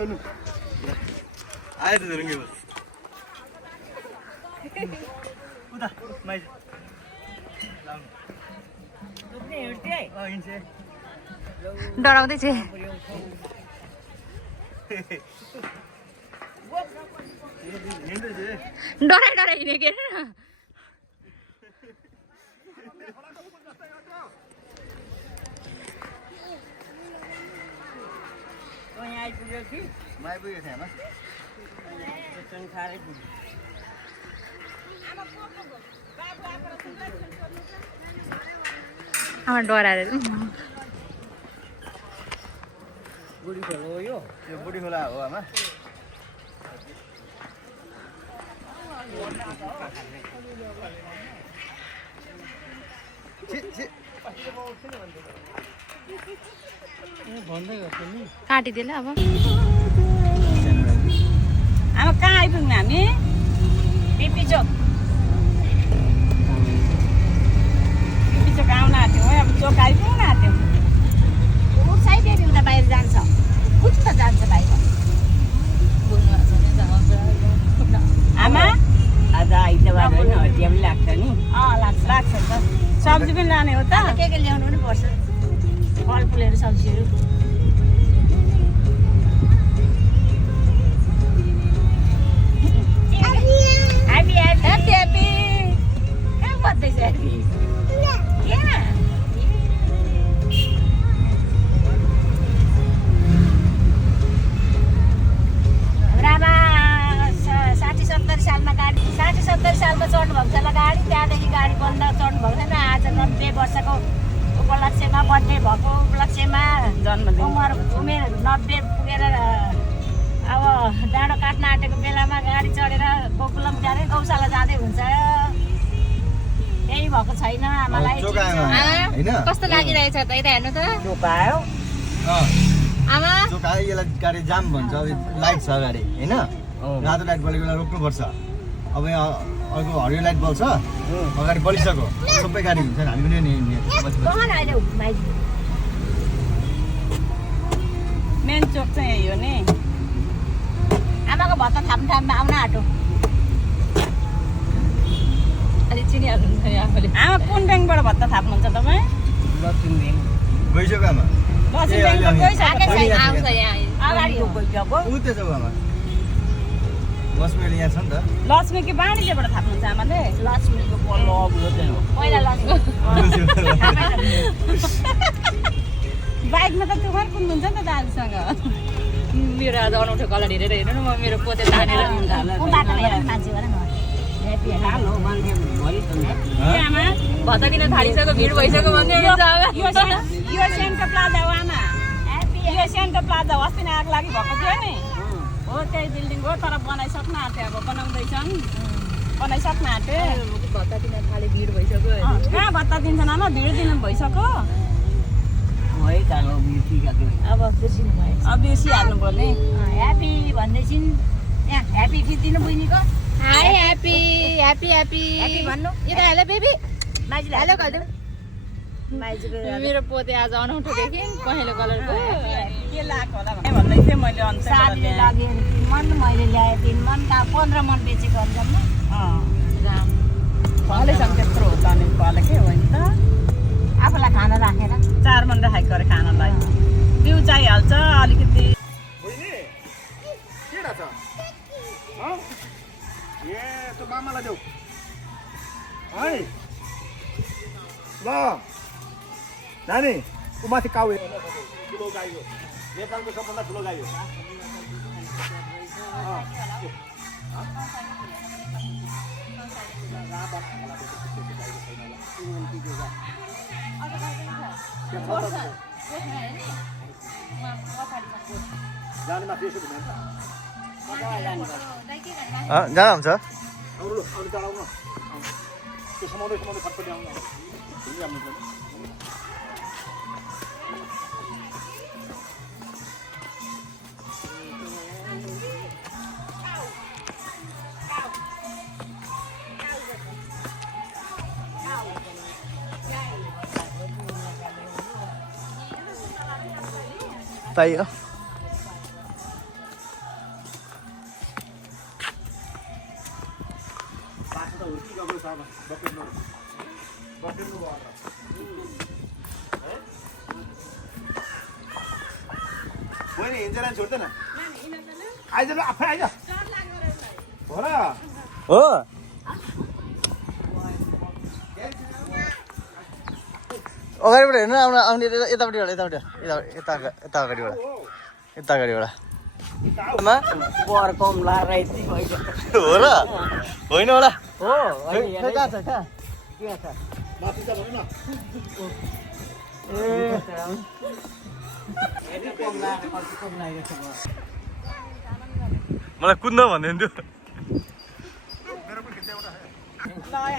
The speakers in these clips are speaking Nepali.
गर्नु आयो त रुङ्गे बस उता माइज डराउँदै छ डराइ डराइ हिँडेको आइपुगेको थिएँ आमा डराएर बुढी खोला हो यो त्यो बुढी खोला हो आमा काटिदिएला अब अब कहाँ आइपुग्ने हामी पिपी चोक आउन आँट्यौँ है अब चोक आइपुग्न आँट्यौँ साइड उता बाहिर जान्छ कुछ त जान्छ बाहिर आमा आज आइतबार होइन हटिया पनि लाग्छ नि लाग्छ लाग्छ त सब्जी पनि लाने हो त के ल्याउनु पनि पर्छ फलफुलहरू सब्जीहरू ह्याप्पी ह्याप्पी ह्याप्पी ह्याप्पी कहाँ बज्दैछ ह्याप्पी रामा 60-70 सालमा गाडी 60-70 सालमा चढ्नु भएको छ ल गाडी त्यहाँदेखि गाडी बन्द चढ्नु भएको छैन आज 90 वर्षको उपलक्ष्यमा बर्थडे भएको उपलक्ष्यमा उमेर 90 पुगेर अब डाँडो काट्न आँटेको बेलामा गाडी चढेर गोकुलम जाँदै गौशाला जाँदै हुन्छ यही भएको छैन आमालाई कस्तो लागिरहेछ त यता हेर्नु त पायो आमा यसलाई गाडी जाम भन्छ अब लाइट छ गाडी होइन रातो लाइट बलेको बेला रोक्नुपर्छ अब यहाँ अर्को हरियो लाइट बल्छ अगाडि बलिसक्यो सबै गाडी हुन्छ हामी पनि मेन चोक चाहिँ यही हो नि आमाको भत्ता थाप्नु थाप्नु आउन आँटो अलि चिनिहाल्नुहुन्छ आफूले आमा कुन ब्याङ्कबाट भत्ता थाप्नुहुन्छ तपाईँ लक्ष्मी ब्याङ्क गइसक्यो आमा लक्ष्मी ब्याङ्क त गइसक्यो आउँछ यहाँ अगाडि हो गइसक्यो उ त्यसो आमा लक्ष्मीले यहाँ छ नि त लक्ष्मी कि बाणीबाट थाप्नुहुन्छ आमाले लक्ष्मीको पल्लो पहिला लक्ष्मी बाइकमा त तुफान कुद्नुहुन्छ नि त दाजुसँग मेरो आज अनौठो कलर हेरेर हेर्नु न म मेरो पोते तानेर भत्ता दिन थालिसक्यो भिड भइसक्यो भन्दै यो सेन्टो प्लाजा हो आमा यो सेन्टो प्लाजा अस्ति नै आग लागि भएको थियो नि हो त्यही बिल्डिङ हो तर बनाइसक्न आँट्यो अब बनाउँदैछन् बनाइसक्न आँट्यो भत्ता दिन थाले भिड भइसक्यो कहाँ भत्ता दिन्छन् आमा भिड दिनु भइसक्यो अब बिर्सिनु भयो अब बिर्सिहाल्नु पर्ने ह्याप्पी भन्दैछिन् यहाँ ह्याप्पी फिट दिनु बहिनीको high happy happy happy happy भन्नु यता हेलो बेबी माइजूले हेलो गरिदेऊ मेरो पोते आज अनौठो देखेँ पहेँलो कलरको के लाग्यो होला भन्दै थिएँ मैले साथीले लाग्यो 3 मन मैले ल्याएँ 3 मन 15 मन बेचेको अन्जममा राम फलेसँग त्यत्रो हो त अनि फले के हो नि त आफूलाई खाना राखेर 4 मन राखेको अरे खानालाई बिउ चाहिहाल्छ अलिकति त्यो मामालाई देऊ है ल नानी ऊ माथि काउ ठुलो गाई हो नेपालको सबभन्दा ठुलो गाई हो जानुमा त्यसो हुँदैन जाँदा हुन्छ आउनु चढाउनु त्यो समाउँदै फटफटी आउनु बहिनी हिँड्दैन छोड्दैन आइज ल आफै आइज हो र हो अगाडिबाट हेर्नु आउने यतापट्टि यता अगाडिबाट यता अगाडिबाट बर्कौँला रहेछ हो र होइन होला हो कहाँ छ कहाँ के छ मलाई कुद्न भन्दैन थियो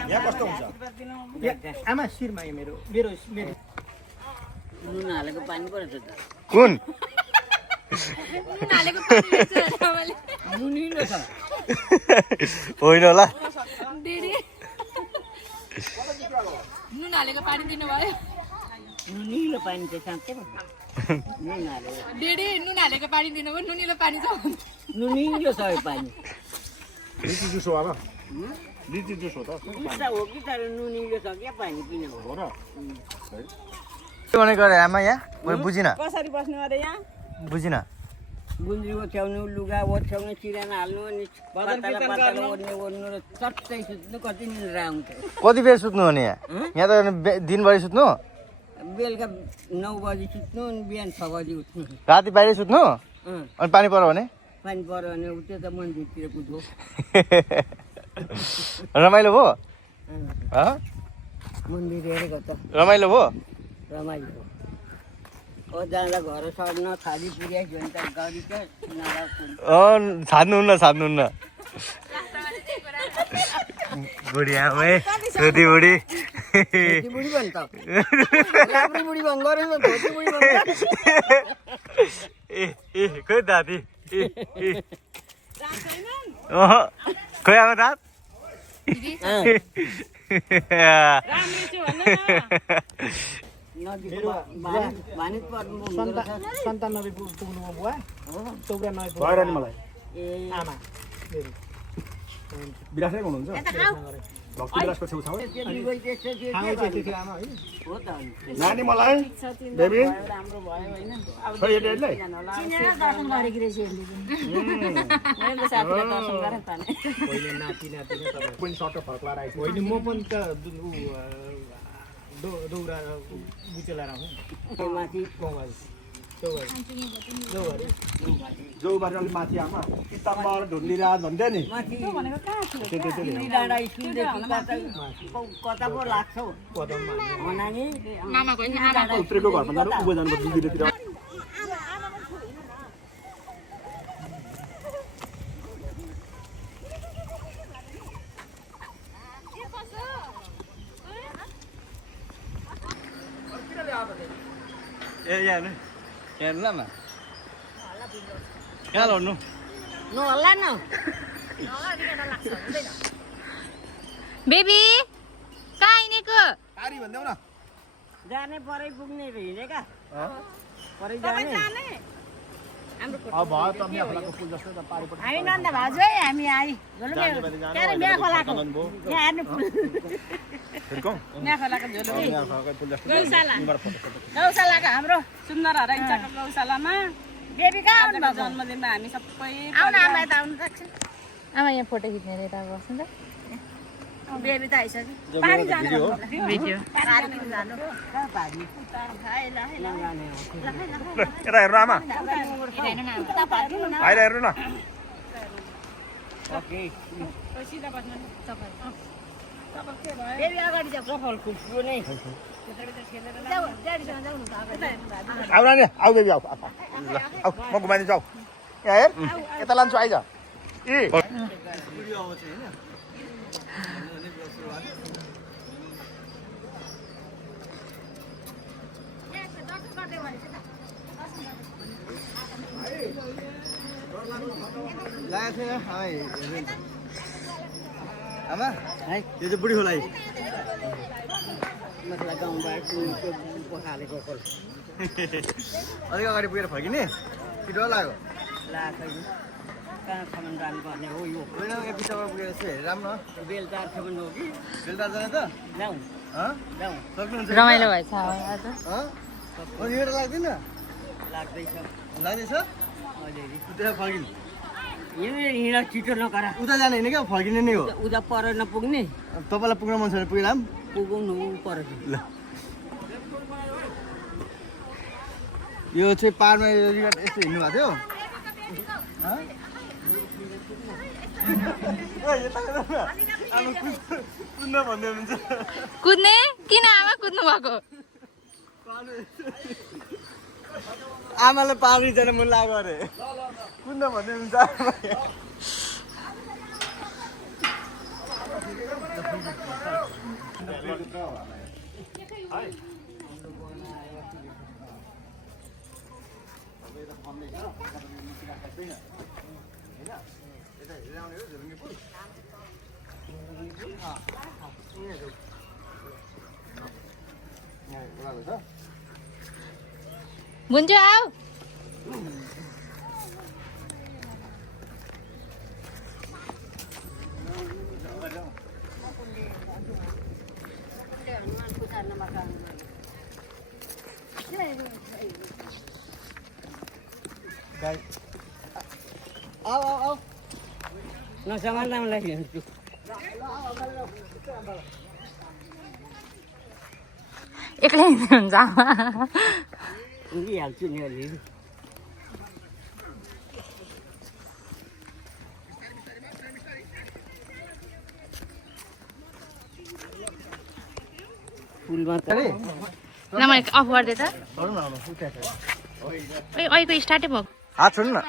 यहाँ कस्तो हुन्छ आमा शिरमा मेरो मेरो मेरो नुन हालेको पानी पो रहेछ त कुन नुन हालेको पानी रहेछ तपाईँले नुनिलो छ होइन होला दिदी नुन हालेको पानी दिनुभयो नुनिलो पानी चाहिँ साँच्चै नुन हालेको दिदी नुन हालेको पानी दिनुभयो नुनिलो पानी छ नुनिलो छ यो पानी लिची जुस हो अब लिची जुस हो त जुस हो कि तर नुनिलो छ क्या पानी किन हो र के भनेको अरे आमा यहाँ मैले बुझिनँ कसरी बस्नु अरे यहाँ बुझिनँ गुन्द्री ओछ्याउनु लुगा ओछ्याउनु सिराना हाल्नु अनि पातला ओर्नु र चट्टै सुत्नु कति निन्द्र आउँछ कति बेर सुत्नु हो नि यहाँ त दिनभरि सुत्नु बेलुका 9 बजी सुत्नु अनि बिहान 6 बजी उठ्नु राति बाहिर सुत्नु अनि पानी पर्यो भने पानी पर्यो भने त्यो त मन्दिरतिर कुद्यो रमाइलो भयो मन्दिर हेरेको त रमाइलो भयो रमाइलो हो जाँदा घर सर्न थाली पुर्याइस भने त गाडी त छाड्नुहुन्न बुढी आमै छोटी बुढी बुढी भन्छ राप्री बुढी भन्छ गरेन धोती बुढी भन्छ ए खोइ दादी खोइ आमा दाँत सन्तानब्बे पुग्नुमा बुवा 94 भएर नि मलाई आमा मेरो विरासै हुनुहुन्छ भक्ति विलासको छेउछाउ आमा है नानी मलाई बेबी छोरी डेडलाई पहिले नाति पनि सर्ट फर्क लाएर आएको होइन म पनि त दौरा बुचेलाएर आउँ माथि जौबारी अलिक माथि आमा किताबमा ढुन्डिराज भन्थ्यो नि डाँडा स्कुलदेखि कता पो लाग्छ हौ नानी मामाको नि आमाको उत्रेको घरमा जानु उभो जानु दिदीतिर ए यहाँ हेर्नु लामा कहाँ लड्नु नहोला न बेबी कहाँ हिँडेको टाढी भन्देऊ न जाने परै पुग्ने हिँडेका परै जाने अब भयो त बिहा खोलाको पुल जस्तो त पारि पट्टि हामी नन्द भाउजू है हामी आई झोलुके के अरे बिहा खोलाको यहाँ हेर्नु हिर्कौँ यहाँ खोलाको झोलु बिहा खोलाको पुल जस्तो गौशाला तिमीबाट फोटो गौशालाको हाम्रो सुन्दर हराइन्छ गौशालामा बेबी कहाँ आउनु भएको जन्मदिनमा हामी सबै आउनु आमा यता आउनु सक्छ आमा यहाँ फोटो खिच्ने रे त बस्नु त बेबी त आइसक्यो पानी जानु भिडियो पानी किन जानु पानी यता हेर्नु आमा आएर हेर्नु न बेबी अगाडि जाऊ सफल खुट्यो नै आउ नानी आउ बेबी आउ आउ म घुमाइदिन्छु आउ यहाँ हेर यता लान्छु आइज ए आमा है यो चाहिँ बुढी होला मतलब गाउँबाट पखालेको कल अलिक अगाडि पुगेर फर्किने कि डर लाग्यो लाग्छ कहाँ खमन जानु पर्ने हो यो होइन यहाँ बिचमा पुगेर यसो हेरेर आउँ न बेलदार खमन हो कि बेलुका जाने त जाउँ जाउँ सक्नुहुन्छ रमाइलो भएछ आज यो लाग्दैन लाग्दैछ लाग्दैछ अलिअलि त्यहाँ फर्किनु हिँड छिटो नगर उता जाने होइन क्या फर्किने नै हो उता पर नपुग्ने तपाईँलाई पुग्न मन छैन पुगेर आऊँ पुगाउनु पर्छ ल यो चाहिँ पाहाडमा यस्तो हिँड्नु भएको थियो कुद्न भन्दै हुनुहुन्छ कुद्ने किन आमा कुद्नु भएको आमाले पाहाड जान मन लाग्यो अरे कुद्न भन्दै हुनुहुन्छ मुन्जु आऊ आऊ आऊ आऊ नसँग नामलाई हिँड्छु एक्लै हिँड्नुहुन्छ आमा हिँडिहाल्छु नि अलिअलि फुलमा त नमाइ अफ गरिदिए त छोड्नु न आउनु उठ्याएको अहिलेको स्टार्टै भएको हात छोड्नु न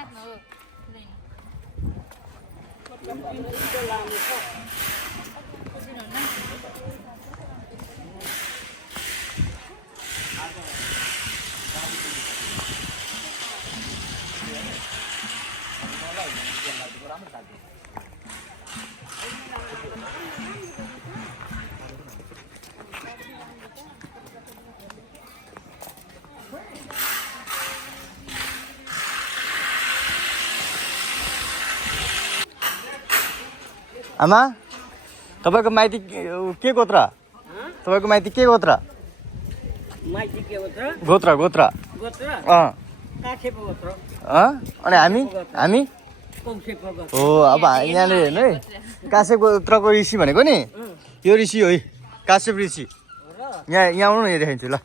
आमा तपाईँको माइती के गोत्र तपाईँको माइती के गोत्र माइती के गोत्र गोत्र गोत्र गोत्र अँ काठेको गोत्र अनि हामी हामी कौशेको गोत्र हो अब यहाँनिर हेर्नु है काश्यप गोत्रको ऋषि भनेको नि यो ऋषि हो है काश्यप ऋषि यहाँ यहाँ आउनु न यहाँ देखाइन्छु ल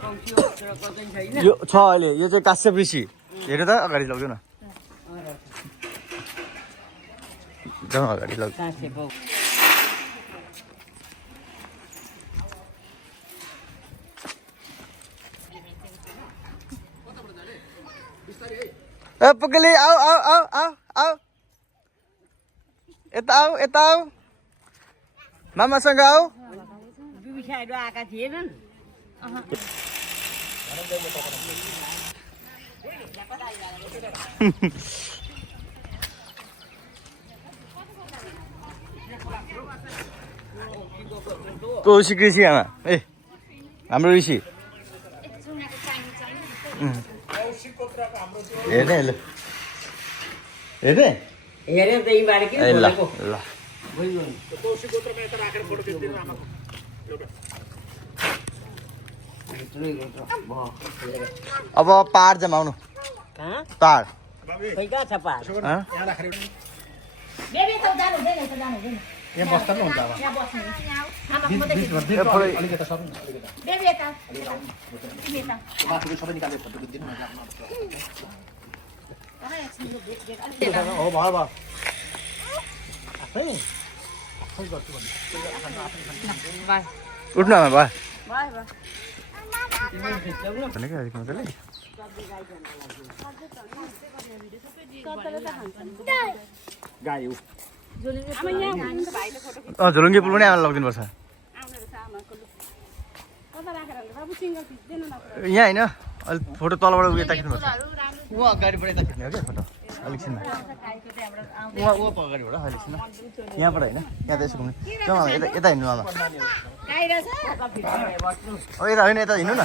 कौशे गोत्रको चाहिँ छैन यो छ अहिले यो चाहिँ काश्यप ऋषि हेर्नु त अगाडि लग्यो न जाउँ अगाडि लग्यो काठेको ए पुगेली आऊ आऊ आऊ आऊ आऊ यता आऊ यता आऊ मामासँग आऊ व्यवसायहरू आएका थिएनन् कौशिक ऋषि आमा ए हाम्रो ऋषि हेर्ने ल हेर्ने हेरेँ त यहीँबाट किन ए ल बोलेको ल अब पहाड जाउँ आउनु कहाँ पहाड खै कहाँ छ पहाड बेबी त जानु हुँदैन त जानु हुँदैन यहाँ बस्दा पनि हुन्छ अब यहाँ बस्नु यहाँ आमा म बेबी यता तिमी यता हो भयो भयो उठ्नु आमा भयो भनेको अलिक मजाले गाई हो झोलुङ्गे पुल पनि आमा लगिदिनुपर्छ यहाँ होइन अलिक फोटो तलबाट उयो यता खिच्नुपर्छ उहाँ अगाडिबाट यता खिच्ने हो क्या फोटो अलिक छिनमा उहाँ अगाडिबाट अलिक छिनमा यहाँबाट होइन यहाँ त यसो घुम्ने जाउँ आमा यता यता हिँड्नु आमा यता होइन यता हिँड्नु न